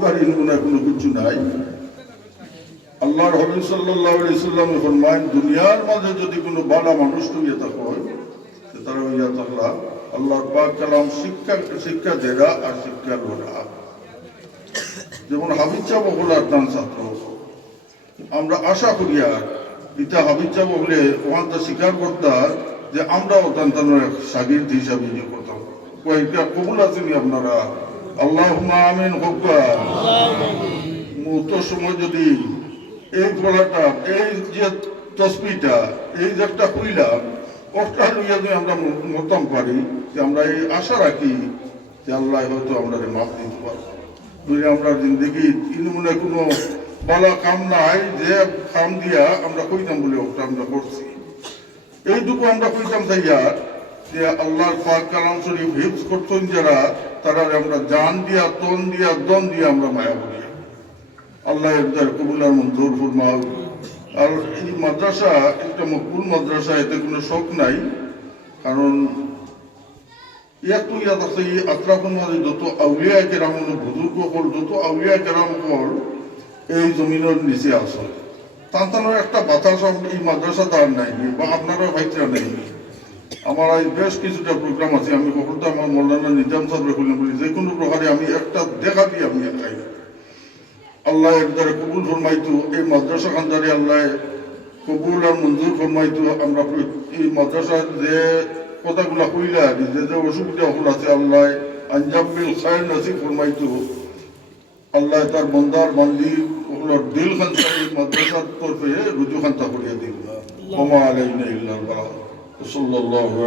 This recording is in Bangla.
কইবার ইনগুনা কোনো কিছু নাই। আল্লাহর হাবিব সাল্লাল্লাহু আলাইহি সাল্লাম ফরমায় দুনিয়ার মাঝে যদি কোনো ভালো মানুষ হইয়া থাকে তারা হইয়া থাকলা আল্লাহর পাক কালাম শিক্ষা দেরা আর শিক্ষা লোরা। যেমন হাবিব সাহেব হলার দান ছাত্র আমরা আশা করি আর পিতা হাবিব সাহেব হলে ওখান স্বীকার করতাম যে আমরাও তান্তানোর সাগির হিসাবে ইয়ে করতাম। কয়েকটা কবুল আছেনি আপনারা? আল্লাহুম্মা আমিন হোকা। মুহূর্তের সময় যদি এই গলাটা এই যে তসবিটা এই যে একটা কইলাম ওটা লইয়া যদি আমরা মতাম পারি যে আমরা এই আশা রাখি যে আল্লাহ হয়তো আমরা মাফ দিতে পারবো। যদি আমরা জিন্দগি মনে কোনো বলা কাম নাই যে কাম দিয়া আমরা কইতাম বলে ওটা আমরা করছি। এইটুকু আমরা কইতাম তাইয়ার যে আল্লাহর পাক কালাম শরীফ হিফজ করতেন যারা তারা আমরা জান দিয়া তন দিয়া দন দিয়া আমরা মায়া করি। আল্লাহ এর কবুলার মঞ্জুর ফরমাও। আর এই মাদ্রাসা একটা মকবুল মাদ্রাসা, এতে কোনো শখ নাই। কারণ ইয়াতো ইয়াত আছে এই আত্রাফের মাঝে যত আউলিয়া কেরাম বুজুর্গ হল যত আউলিয়া কেরাম হল এই জমিনের নিচে আসে তান্তানোর একটা বাতাস এই মাদ্রাসা তার নাই বা আপনারা ভাইরা নেই। আমার আজ বেশ কিছুটা প্রোগ্রাম আছে, আমি কখনো আমার মৌলানা নিজাম সাহেব বললাম বলি যে কোনো প্রকারে আমি একটা দেখা দিয়ে আমি খাই। আল্লাহ এর দ্বারা কবুল ফরমাইতো এই মাদ্রাসা খানদারি আল্লাহ কবুল আর মঞ্জুর ফরমাইতো। আমরা এই মাদ্রাসার যে কথাগুলা কইলা যে যে অসুবিধা হল আছে আল্লাহ আঞ্জাম বিল খায়ের নসিব ফরমাইতো। আল্লাহ তার বন্দার বান্দি ওগুলোর দিল খান্তা এই মাদ্রাসার তরফে রুজু খান্তা করিয়া দিল। ওমা আলাইনা ইল্লাল বালাগ। সাল্লাল্লাহু